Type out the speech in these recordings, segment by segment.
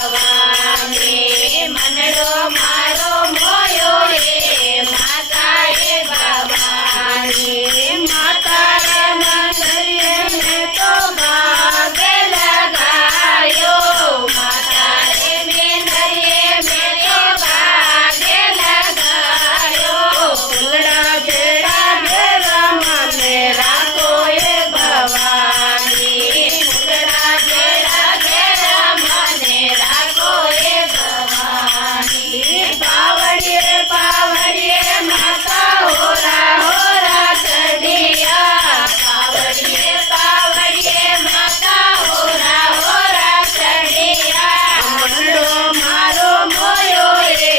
ભવાની મનડો મારો મોયો રે માતા એ ભવાની માતા રે મંદિરે મેં તો ભાગે લગાયો માતા રે મંદિરે મેં તો ભાગે લગાયો ફૂલડા જેડા ઘેરા મને રાખો એ ભવાની ફૂલડા જેડા ઘેરા મને રાખો એ ભવાની પાવડીએ પાવડીએ માતા હોરા હોરા ચડિયા પાવડીએ પાવડીએ માતા હોરા હોરા ચડિયા મનડો મારો મોયો રે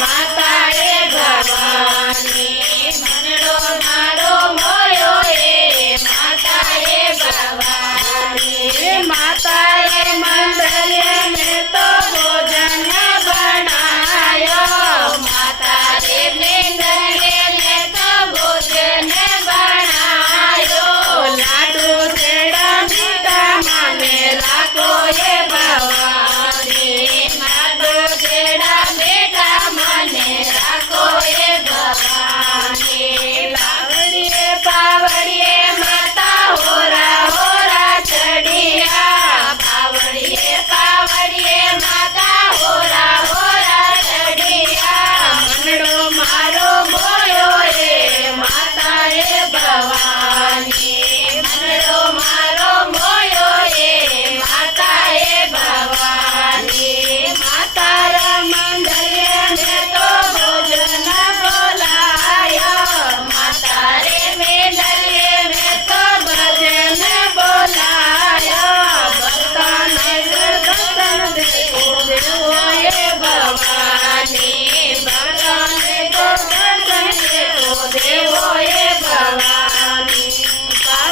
માતા એ ભવાની મનડો મારો મોયો રે માતા એ ભવાની માતા એ મંદિરે મેં તો ભોજન બનાયો માતા રે મંદિરે મેં તો ભોજન બનાયો લાડુ ચેડા મીઠા મને રાખો એ ભવાની લાડુ ચેડા મીઠા મને રાખો એ ભવાની પાવડીએ પાવડીએ માતા હોરા હોરા ચડિયા પાવડીએ પાવડીએ માતા હોરા હોરા ચડિયા મનડો મારો મોયો રે માતા એ ભવાની મનડો મારો મોયો રે માતા એ ભવાની માતા રા મંદિરે મેં તો ભોજન બોલાયો માતા રે મંદિરે મેં તો ભજન બોલાયો ભક્તને દર્શન દેવો